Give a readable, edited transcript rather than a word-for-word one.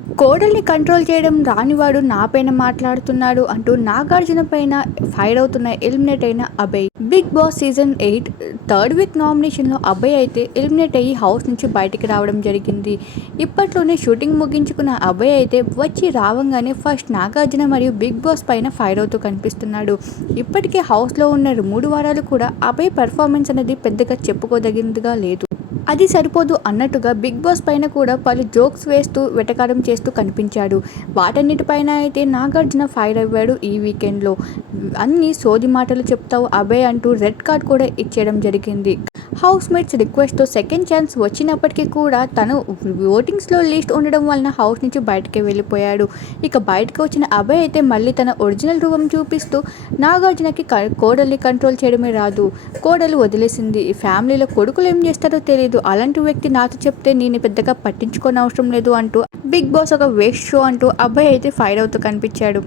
కోడల్ని కంట్రోల్ చేయడం రానివాడు నాపైన మాట్లాడుతున్నాడు అంటూ నాగార్జున పైన ఫైర్ అవుతున్న ఎలిమినేట్ అయిన Abhay. Bigg Boss season 8 third week నామినేషన్లో అభయ్ అయితే ఎలిమినేట్ అయ్యి హౌస్ నుంచి బయటికి రావడం జరిగింది. ఇప్పట్లోనే షూటింగ్ ముగించుకున్న అభయ్ అయితే వచ్చి రావంగానే ఫస్ట్ నాగార్జున మరియు బిగ్ బాస్ పైన ఫైర్ అవుతూ కనిపిస్తున్నాడు. ఇప్పటికే హౌస్లో ఉన్న 3 వారాలు కూడా అభయ్ పెర్ఫార్మెన్స్ అనేది పెద్దగా చెప్పుకోదగినదిగా లేదు. అది సరిపోదు అన్నట్టుగా బిగ్ బాస్ పైన కూడా పలు జోక్స్ వేస్తూ వెటకారం చేస్తూ కనిపించాడు. వాటన్నిటిపైన అయితే నాగార్జున ఫైర్ అయ్యాడు ఈ వీకెండ్లో. అన్ని సోది మాటలు చెప్తావు అభయ్ అంటూ రెడ్ కార్డ్ కూడా ఇచ్చేయడం జరిగింది. హౌస్ మేట్స్ రిక్వెస్ట్తో సెకండ్ ఛాన్స్ వచ్చినప్పటికీ కూడా తను ఓటింగ్స్లో లిస్ట్ ఉండడం వలన హౌస్ నుంచి బయటకే వెళ్ళిపోయాడు. ఇక బయటకు వచ్చిన అభయ్ అయితే మళ్ళీ తన ఒరిజినల్ రూపం చూపిస్తూ నాగార్జునకి కోడల్ని కంట్రోల్ చేయడమే రాదు, కోడలు వదిలేసింది, ఫ్యామిలీలో కొడుకులు ఏం చేస్తారో తెలియదు, అలాంటి వ్యక్తి నాతో చెప్తే నేను పెద్దగా పట్టించుకోని అవసరం లేదు అంటూ బిగ్ బాస్ ఒక వేస్ట్ షో అంటూ అభయ్ అయితే ఫైర్ అవుతూ కనిపించాడు.